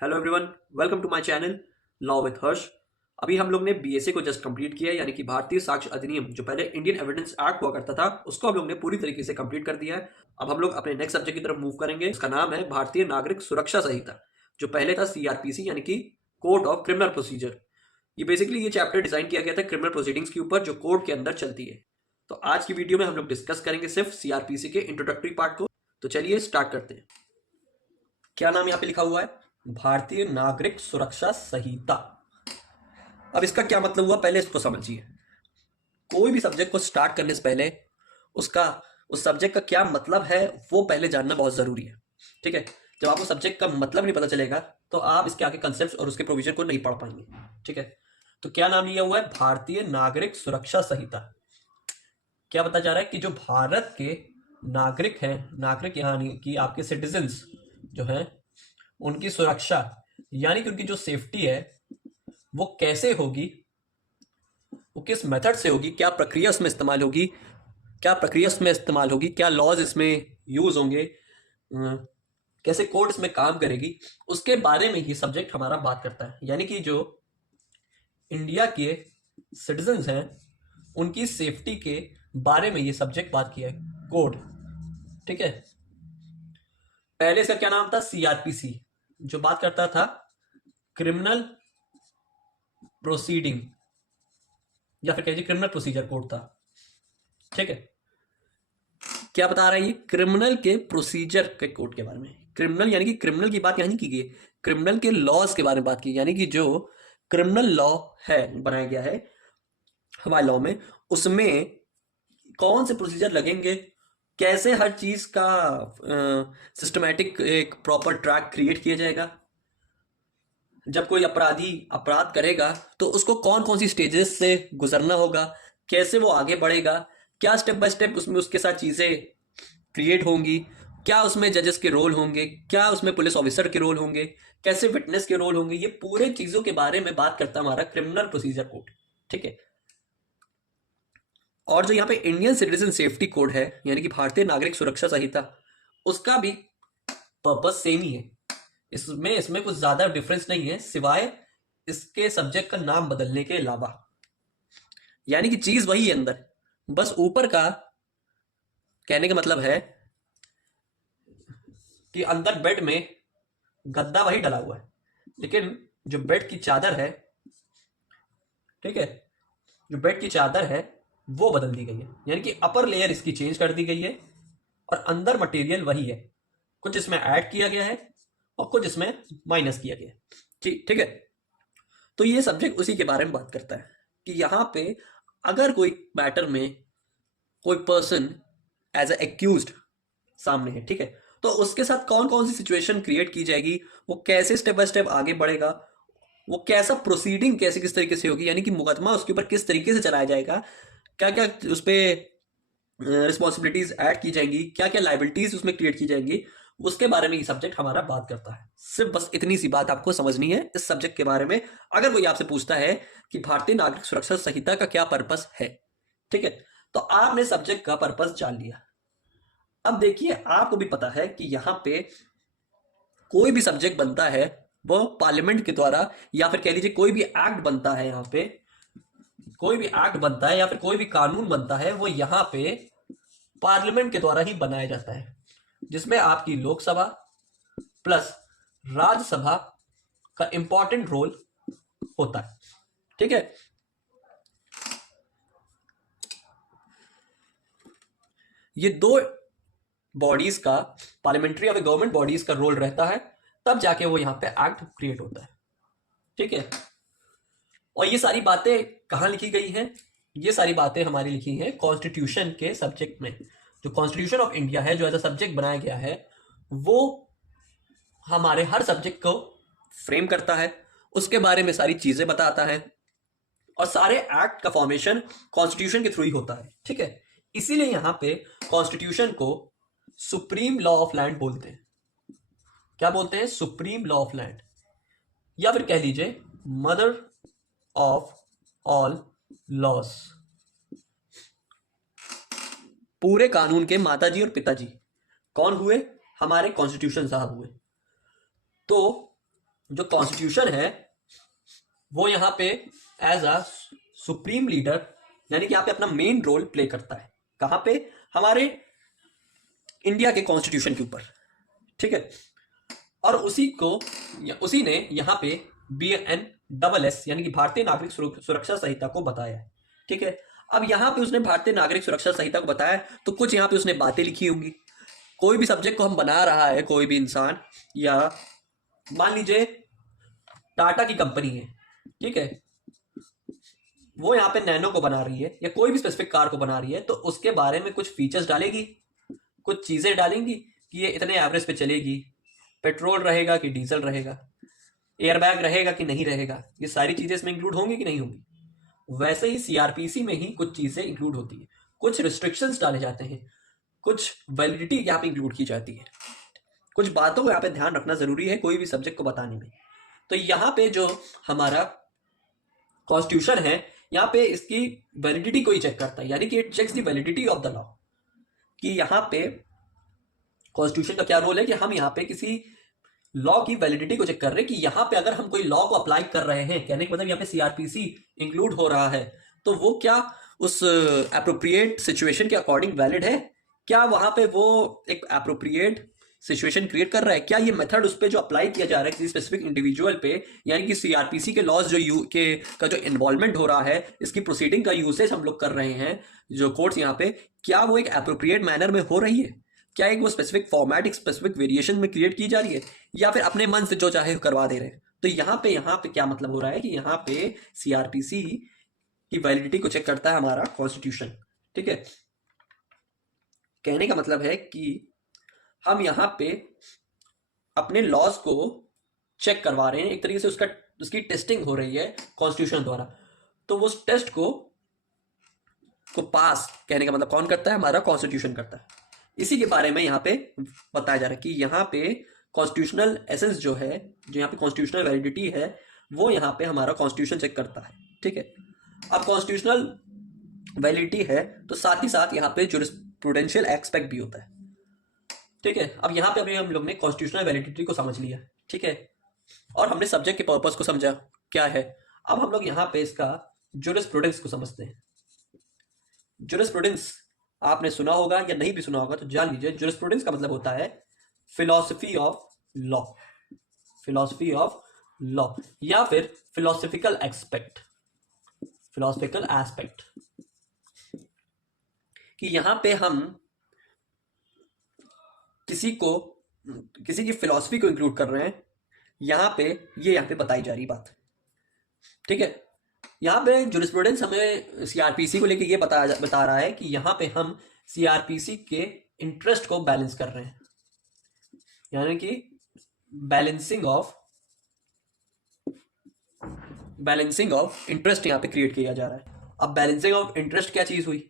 Hello everyone, welcome to my channel law with Harsh. अभी हम लोग ने बीएसए को जस्ट कंप्लीट किया है, यानी कि भारतीय साक्ष्य अधिनियम जो पहले इंडियन एविडेंस एक्ट हुआ करता था उसको हम लोग ने पूरी तरीके से कंप्लीट कर दिया है। अब हम लोग अपने नेक्स्ट सब्जेक्ट की तरफ मूव करेंगे। उसका नाम है भारतीय नागरिक सुरक्षा संहिता, जो पहले था सीआरपीसी यानी कि कोड ऑफ क्रिमिनल प्रोसीजर। ये बेसिकली ये चैप्टर डिजाइन किया गया था क्रिमिनल प्रोसीडिंग्स के ऊपर जो कोर्ट के अंदर चलती है। तो आज की वीडियो में हम लोग डिस्कस करेंगे सिर्फ सीआरपीसी के इंट्रोडक्टरी पार्ट को। तो चलिए स्टार्ट करते हैं। क्या नाम यहाँ पे लिखा हुआ है? भारतीय नागरिक सुरक्षा संहिता। अब इसका क्या मतलब हुआ, पहले इसको समझिए। कोई भी सब्जेक्ट को स्टार्ट करने से पहले उसका उस सब्जेक्ट का क्या मतलब है वो पहले जानना बहुत जरूरी है। ठीक है, जब आपको सब्जेक्ट का मतलब नहीं पता चलेगा तो आप इसके आगे कंसेप्ट और उसके प्रोविजन को नहीं पढ़ पाएंगे। ठीक है, तो क्या नाम लिया हुआ है? भारतीय नागरिक सुरक्षा संहिता। क्या बताया जा रहा है कि जो भारत के नागरिक हैं, नागरिक यानी कि आपके सिटीजन्स जो हैं, उनकी सुरक्षा यानी कि उनकी जो सेफ्टी है वो कैसे होगी, वो किस मेथड से होगी, क्या प्रक्रिया उसमें इस्तेमाल होगी, क्या लॉज इसमें यूज होंगे, कैसे कोर्ट इसमें काम करेगी, उसके बारे में ये सब्जेक्ट हमारा बात करता है। यानी कि जो इंडिया के सिटीजन्स हैं उनकी सेफ्टी के बारे में ये सब्जेक्ट बात किया है, कोड। ठीक है, पहले इसका क्या नाम था? सीआरपीसी, जो बात करता था क्रिमिनल प्रोसीडिंग या फिर कहिए क्रिमिनल प्रोसीजर कोड था। ठीक है, क्या बता रहा है ये? क्रिमिनल के प्रोसीजर के कोड के बारे में। क्रिमिनल यानी कि क्रिमिनल की बात यहां नहीं की गई, क्रिमिनल के लॉज के बारे में बात की। यानी कि जो क्रिमिनल लॉ है, बनाया गया है हमारे लॉ में, उसमें कौन से प्रोसीजर लगेंगे, कैसे हर चीज का सिस्टमैटिक एक प्रॉपर ट्रैक क्रिएट किया जाएगा। जब कोई अपराधी अपराध करेगा तो उसको कौन कौन सी स्टेजेस से गुजरना होगा, कैसे वो आगे बढ़ेगा, क्या स्टेप बाय स्टेप उसमें उसके साथ चीजें क्रिएट होंगी, क्या उसमें जजेस के रोल होंगे, क्या उसमें पुलिस ऑफिसर के रोल होंगे, कैसे विटनेस के रोल होंगे। ये पूरे चीजों के बारे में बात करता है हमारा क्रिमिनल प्रोसीजर कोड। ठीक है, और जो यहाँ पे इंडियन सिटीजन सेफ्टी कोड है यानी कि भारतीय नागरिक सुरक्षा संहिता, उसका भी पर्पस सेम ही है। इसमें इसमें कुछ ज्यादा डिफरेंस नहीं है सिवाय इसके सब्जेक्ट का नाम बदलने के अलावा। यानी कि चीज वही है अंदर, बस ऊपर का कहने का मतलब है कि अंदर बेड में गद्दा वही डला हुआ है, लेकिन जो बेड की चादर है, ठीक है, जो बेड की चादर है वो बदल दी गई है। यानी कि अपर लेयर इसकी चेंज कर दी गई है और अंदर मटेरियल वही है। कुछ इसमें ऐड किया गया है और कुछ इसमें माइनस किया गया है। ठीक है, तो ये सब्जेक्ट उसी के बारे में बात करता है कि यहाँ पे अगर कोई मैटर में कोई पर्सन एज एक्यूज्ड सामने है, ठीक है, तो उसके साथ कौन कौन सी सिचुएशन क्रिएट की जाएगी, वो कैसे स्टेप बाय स्टेप आगे बढ़ेगा, वो कैसा प्रोसीडिंग कैसे किस तरीके से होगी, यानी कि मुकदमा उसके ऊपर किस तरीके से चलाया जाएगा, क्या क्या उस पर रिस्पॉन्सिबिलिटीज ऐड की जाएंगी, क्या क्या लाइबिलिटीज उसमें क्रिएट की जाएंगी, उसके बारे में ये सब्जेक्ट हमारा बात करता है। सिर्फ बस इतनी सी बात आपको समझनी है इस सब्जेक्ट के बारे में। अगर कोई आपसे पूछता है कि भारतीय नागरिक सुरक्षा संहिता का क्या पर्पस है, ठीक है, तो आपने सब्जेक्ट का पर्पस जान लिया। अब देखिए, आपको भी पता है कि यहां पे कोई भी सब्जेक्ट बनता है वो पार्लियामेंट के द्वारा, या फिर कह लीजिए कोई भी एक्ट बनता है, यहां पे कोई भी एक्ट बनता है या फिर कोई भी कानून बनता है वो यहां पे पार्लियामेंट के द्वारा ही बनाया जाता है, जिसमें आपकी लोकसभा प्लस राज्यसभा का इंपॉर्टेंट रोल होता है। ठीक है, ये दो बॉडीज का, पार्लियामेंट्री या फिर गवर्नमेंट बॉडीज का रोल रहता है, तब जाके वो यहां पे एक्ट क्रिएट होता है। ठीक है, और ये सारी बातें कहां लिखी गई हैं? ये सारी बातें हमारी लिखी हैं कॉन्स्टिट्यूशन के सब्जेक्ट में। जो कॉन्स्टिट्यूशन ऑफ इंडिया है, जो एज अ सब्जेक्ट बनाया गया है, वो हमारे हर सब्जेक्ट को फ्रेम करता है, उसके बारे में सारी चीजें बताता है, और सारे एक्ट का फॉर्मेशन कॉन्स्टिट्यूशन के थ्रू ही होता है। ठीक है, इसीलिए यहां पे कॉन्स्टिट्यूशन को सुप्रीम लॉ ऑफ लैंड बोलते हैं। क्या बोलते हैं? सुप्रीम लॉ ऑफ लैंड, या फिर कह लीजिए मदर ऑफ ऑल लॉस। पूरे कानून के माताजी और पिताजी कौन हुए? हमारे कॉन्स्टिट्यूशन साहब हुए। तो जो कॉन्स्टिट्यूशन है वो यहाँ पे एज अ सुप्रीम लीडर यानी कि यहाँ पे अपना मेन रोल प्ले करता है। कहाँ पे? हमारे इंडिया के कॉन्स्टिट्यूशन के ऊपर, ठीक है। और उसी ने यहाँ पे BNSS यानी कि भारतीय नागरिक सुरक्षा संहिता को बताया है, ठीक है। अब यहाँ पे उसने भारतीय नागरिक सुरक्षा संहिता को बताया तो कुछ यहाँ पे उसने बातें लिखी होंगी। कोई भी सब्जेक्ट को हम बना रहा है, कोई भी इंसान, या मान लीजिए टाटा की कंपनी है, ठीक है, वो यहाँ पे नैनो को बना रही है या कोई भी स्पेसिफिक कार को बना रही है, तो उसके बारे में कुछ फीचर्स डालेगी, कुछ चीजें डालेंगी कि ये इतने एवरेज पे चलेगी, पेट्रोल रहेगा कि डीजल रहेगा, एयरबैग रहेगा कि नहीं रहेगा, ये सारी चीजें इसमें इंक्लूड होंगी कि नहीं होंगी। वैसे ही CRPC में ही कुछ चीजें इंक्लूड होती है, कुछ रिस्ट्रिक्शंस डाले जाते हैं, कुछ वैलिडिटी यहाँ पे इंक्लूड की जाती है, कुछ बातों को यहाँ पे ध्यान रखना जरूरी है कोई भी सब्जेक्ट को बताने में। तो यहाँ पे जो हमारा कॉन्स्टिट्यूशन है यहाँ पे इसकी वैलिडिटी को ही चेक करता है, यानी कि it checks the validity of the law, कि यहाँ पे कॉन्स्टिट्यूशन का क्या रोल है कि हम यहाँ पे किसी लॉ की वैलिडिटी को चेक कर रहे हैं कि यहाँ पे अगर हम कोई लॉ को अप्लाई कर रहे हैं, कहने का मतलब यहाँ पे CRPC इंक्लूड हो रहा है, तो वो क्या उस एप्रोप्रिएट सिचुएशन के अकॉर्डिंग वैलिड है, क्या वहां पे वो एक एप्रोप्रिएट सिचुएशन क्रिएट कर रहा है, क्या ये मेथड उस पर जो अप्लाई किया जा रहा है किसी स्पेसिफिक इंडिविजुअल पे, यानी कि CRPC के लॉज जो का जो इन्वॉल्वमेंट हो रहा है, इसकी प्रोसीडिंग का यूसेज हम लोग कर रहे हैं जो कोर्ट्स यहाँ पे, क्या वो एक एप्रोप्रिएट मैनर में हो रही है, क्या एक वो स्पेसिफिक फॉर्मेट एक स्पेसिफिक वेरिएशन में क्रिएट की जा रही है, या फिर अपने मन से जो चाहे करवा दे रहे हैं। तो यहाँ पे क्या मतलब हो रहा है कि यहाँ पे CRPC की वैलिडिटी को चेक करता है हमारा कॉन्स्टिट्यूशन, ठीक है। कहने का मतलब है कि हम यहाँ पे अपने लॉज को चेक करवा रहे हैं, एक तरीके से उसकी टेस्टिंग हो रही है कॉन्स्टिट्यूशन द्वारा। तो वो उस टेस्ट को पास, कहने का मतलब कौन करता है? हमारा कॉन्स्टिट्यूशन करता है। इसी के बारे में यहाँ पे बताया जा रहा है कि यहाँ पे कॉन्स्टिट्यूशनल एसेंस जो है, जो यहाँ पे कॉन्स्टिट्यूशनल वैलिडिटी है, वो यहाँ पे हमारा कॉन्स्टिट्यूशन चेक करता है, ठीक है। अब कॉन्स्टिट्यूशनल वैलिडिटी है तो साथ ही साथ यहाँ पे जुरिस्प्रूडेंशियल एस्पेक्ट भी होता है, ठीक है। अब यहाँ पे अभी हम लोग ने कॉन्स्टिट्यूशनल वैलिडिटी को समझ लिया, ठीक है, और हमने सब्जेक्ट के पर्पस को समझा क्या है। अब हम लोग यहाँ पे इसका जुरिस्प्रूडेंस को समझते हैं। जुरिस्प्रूडेंस आपने सुना होगा या नहीं भी सुना होगा तो जान लीजिए, जुरिस्प्रूडेंस का मतलब होता है philosophy of law, philosophy of law, या फिर फिलोसफिकल एस्पेक्ट, फिलोसफिकल एस्पेक्ट, कि यहां पे हम किसी की फिलॉसफी को इंक्लूड कर रहे हैं, यहां पे बताई जा रही बात, ठीक है। यहाँ पे जुरिस्प्रूडेंस हमें CRPC को लेके ये बता रहा है कि यहाँ पे हम CRPC के इंटरेस्ट को बैलेंस कर रहे हैं, यानी कि बैलेंसिंग ऑफ इंटरेस्ट यहाँ पे क्रिएट किया जा रहा है। अब बैलेंसिंग ऑफ इंटरेस्ट क्या चीज हुई,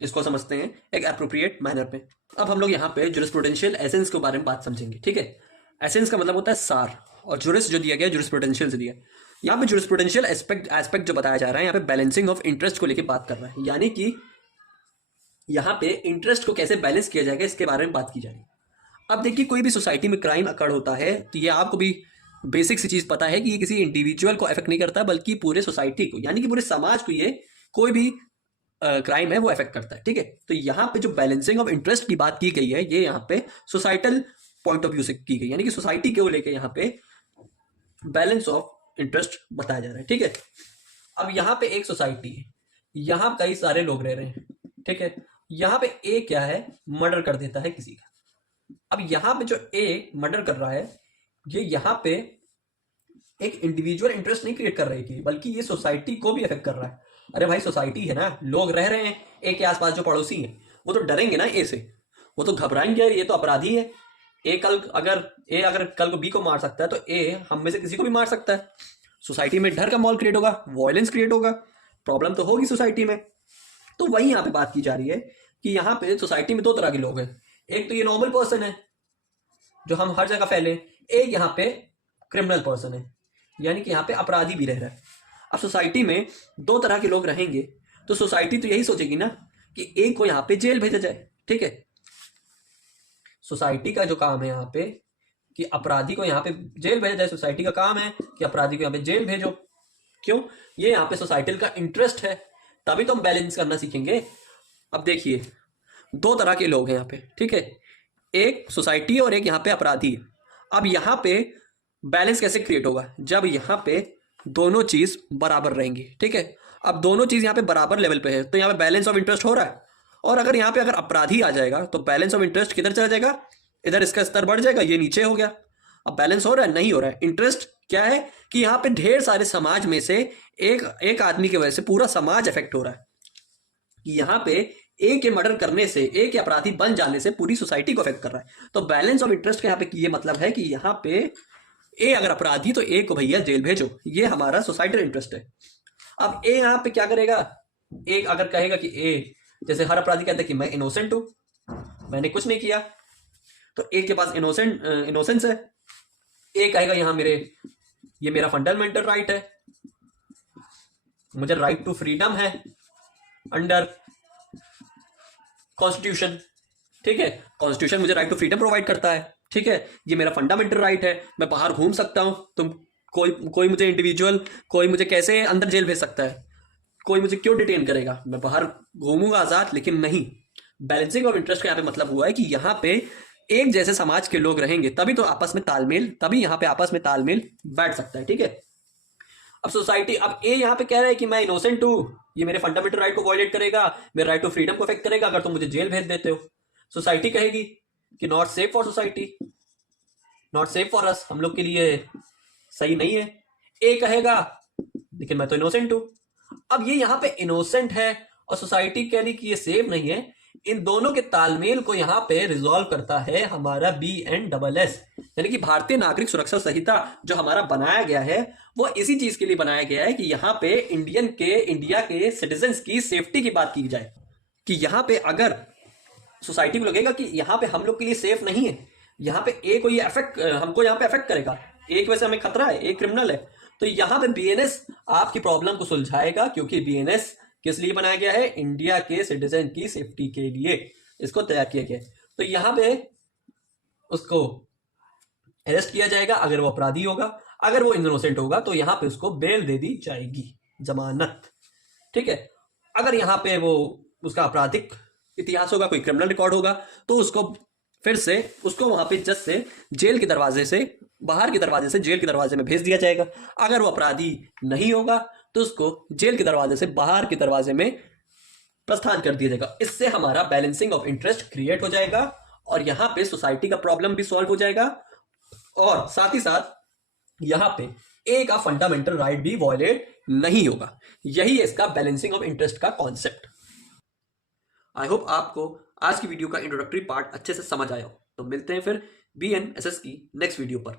इसको समझते हैं एक एप्रोप्रिएट मैनर पे। अब हम लोग यहाँ पे जुरिस्प्रूडेंशियल एसेंस के बारे में बात समझेंगे, ठीक है। एसेंस का मतलब होता है सार, और जुरिस जो दिया गया जुरिस्प्रूडेंशियल से दिया। यहाँ पे जुरिस्प्रूडेंशियल एस्पेक्ट जो बताया जा रहा है, यहाँ पे बैलेंसिंग ऑफ इंटरेस्ट को लेके बात कर रहा है, यानी कि यहाँ पे इंटरेस्ट को कैसे बैलेंस किया जाएगा इसके बारे में बात की जा रही है। अब देखिए, कोई भी सोसाइटी में क्राइम अकर होता है तो ये आपको भी बेसिक सी चीज पता है कि ये किसी इंडिविजुअल को अफेक्ट नहीं करता बल्कि पूरे सोसाइटी को, यानी कि पूरे समाज को, ये कोई भी क्राइम है वो अफेक्ट करता है, ठीक है। तो यहाँ पे जो बैलेंसिंग ऑफ इंटरेस्ट की बात की गई है, ये यहाँ पे सोसाइटल पॉइंट ऑफ व्यू से की गई, यानी कि सोसाइटी को लेके यहाँ पे बैलेंस ऑफ इंटरेस्ट बताया जा रहा है, ठीक है। अब यहाँ पे एक सोसाइटी है, यहाँ कई सारे लोग रह रहे हैं, ठीक है। यहाँ पे ए क्या है, मर्डर कर देता है किसी का। अब यहाँ पे जो ए मर्डर कर रहा है, ये यहाँ पे एक इंडिविजुअल इंटरेस्ट नहीं क्रिएट कर रही थी, बल्कि ये सोसाइटी को भी अफेक्ट कर रहा है। अरे भाई, सोसाइटी है ना, लोग रह रहे हैं, ए के आसपास जो पड़ोसी हैं वो तो डरेंगे ना ए से, वो तो घबराएंगे, ये तो अपराधी है। ए अगर कल को बी को मार सकता है तो ए हम में से किसी को भी मार सकता है। सोसाइटी में डर का माहौल क्रिएट होगा, वायलेंस क्रिएट होगा, प्रॉब्लम तो होगी सोसाइटी में। तो वही यहाँ पे बात की जा रही है कि यहाँ पे सोसाइटी में दो तरह के लोग हैं, एक तो ये नॉर्मल पर्सन है जो हम हर जगह फैले, एक यहाँ पे क्रिमिनल पर्सन है, यानी कि यहाँ पे अपराधी भी रह रहा है। अब सोसाइटी में दो तरह के लोग रहेंगे तो सोसाइटी तो यही सोचेगी ना कि एक को यहाँ पे जेल भेजा जाए, ठीक है। सोसाइटी का जो काम है यहाँ पे कि अपराधी को यहाँ पे जेल भेजा जाए, सोसाइटी का काम है कि अपराधी को यहाँ पे जेल भेजो। क्यों? ये यहाँ पे सोसाइटी का इंटरेस्ट है, तभी तो हम बैलेंस करना सीखेंगे। अब देखिए, दो तरह के लोग हैं यहाँ पे, ठीक है, एक सोसाइटी और एक यहाँ पे अपराधी। अब यहाँ पे बैलेंस कैसे क्रिएट होगा? जब यहाँ पे दोनों चीज बराबर रहेंगी, ठीक है। अब दोनों चीज यहाँ पे बराबर लेवल पे है तो यहाँ पे बैलेंस ऑफ इंटरेस्ट हो रहा है। और अगर यहाँ पे अगर अपराधी आ जाएगा तो बैलेंस ऑफ इंटरेस्ट किधर चला जाएगा? इधर इसका स्तर बढ़ जाएगा, ये नीचे हो गया। अब बैलेंस हो रहा है? नहीं हो रहा है। इंटरेस्ट क्या है कि यहाँ पे ढेर सारे समाज में से एक आदमी की वजह से पूरा समाज इफेक्ट हो रहा है। यहाँ पे एक के मर्डर करने से, एक के अपराधी बन जाने से पूरी सोसाइटी को इफेक्ट कर रहा है। तो बैलेंस ऑफ इंटरेस्ट का यहाँ पे ये मतलब है कि यहाँ पे ए अगर अपराधी तो ए को भैया जेल भेजो, ये हमारा सोसाइटल इंटरेस्ट है। अब ए यहाँ पे क्या करेगा? एक अगर कहेगा कि ए, जैसे हर अपराधी कहता है कि मैं इनोसेंट हूं, मैंने कुछ नहीं किया, तो एक के पास इनोसेंस है। ए कहेगा यहां ये मेरा फंडामेंटल राइट है, मुझे राइट टू फ्रीडम है अंडर कॉन्स्टिट्यूशन, ठीक है। कॉन्स्टिट्यूशन मुझे राइट टू फ्रीडम प्रोवाइड करता है, ठीक है, ये मेरा फंडामेंटल राइट है। मैं बाहर घूम सकता हूं, तुम कोई मुझे इंडिविजुअल, कोई मुझे कैसे अंदर जेल भेज सकता है? कोई मुझे क्यों डिटेन करेगा? मैं बाहर घूमूंगा आजाद। लेकिन नहीं, बैलेंसिंग ऑफ इंटरेस्ट का यहाँ पे मतलब हुआ है कि यहाँ पे एक जैसे समाज के लोग रहेंगे तभी तो आपस में तालमेल, तभी यहाँ पे आपस में तालमेल बैठ सकता है, ठीक है। अब सोसाइटी, अब ए यहाँ पे कह रहा है कि मैं इनोसेंट हूं, ये मेरे फंडामेंटल राइट को वायलेट करेगा, मेरे राइट टू फ्रीडम को अफेक्ट करेगा अगर तुम मुझे जेल भेज देते हो। सोसाइटी कहेगी कि not safe for society, not safe for us, हम लोग के लिए सही नहीं है। ए कहेगा लेकिन मैं तो इनोसेंट हूं। अब ये यहाँ पे इनोसेंट है और सोसाइटी कह रही कि ये सेफ नहीं है। इन दोनों के तालमेल को यहाँ पे रिजॉल्व करता है हमारा BNSS, यानी कि भारतीय नागरिक सुरक्षा संहिता जो हमारा बनाया गया है वो इसी चीज के लिए बनाया गया है कि यहाँ पे इंडिया के सिटीजन्स की सेफ्टी की बात की जाए। कि यहाँ पे अगर सोसाइटी को लगेगा कि यहाँ पे हम लोग के लिए सेफ नहीं है, यहाँ पे ए को ये हमको यहाँ पे अफेक्ट करेगा, एक वजह से हमें खतरा है, एक क्रिमिनल है, तो यहाँ पे BNS आपकी प्रॉब्लम को सुलझाएगा। क्योंकि BNS किस लिए बनाया गया है? इंडिया के सिटीजन की सेफ्टी के लिए इसको तैयार किया गया है। तो यहाँ पे उसको अरेस्ट किया जाएगा अगर वो अपराधी होगा, अगर वो इनोसेंट होगा तो यहाँ पे उसको बेल दे दी जाएगी, जमानत, ठीक है। अगर यहाँ पे वो उसका आपराधिक इतिहास होगा, कोई क्रिमिनल रिकॉर्ड होगा, तो उसको फिर से उसको वहां पे जज से जेल के दरवाजे से, बाहर के दरवाजे से जेल के दरवाजे में भेज दिया जाएगा। अगर वो अपराधी नहीं होगा तो उसको जेल के दरवाजे से बाहर के दरवाजे में प्रस्थान कर दिया जाएगा। इससे हमारा बैलेंसिंग ऑफ इंटरेस्ट क्रिएट हो जाएगा और यहाँ पे सोसाइटी का प्रॉब्लम भी सॉल्व हो जाएगा और साथ ही साथ यहाँ पे ए का फंडामेंटल राइट भी वॉयलेट नहीं होगा। यही है इसका बैलेंसिंग ऑफ इंटरेस्ट का कॉन्सेप्ट। आई होप आपको आज की वीडियो का इंट्रोडक्टरी पार्ट अच्छे से समझ आया हो। तो मिलते हैं फिर BNSS की नेक्स्ट वीडियो पर।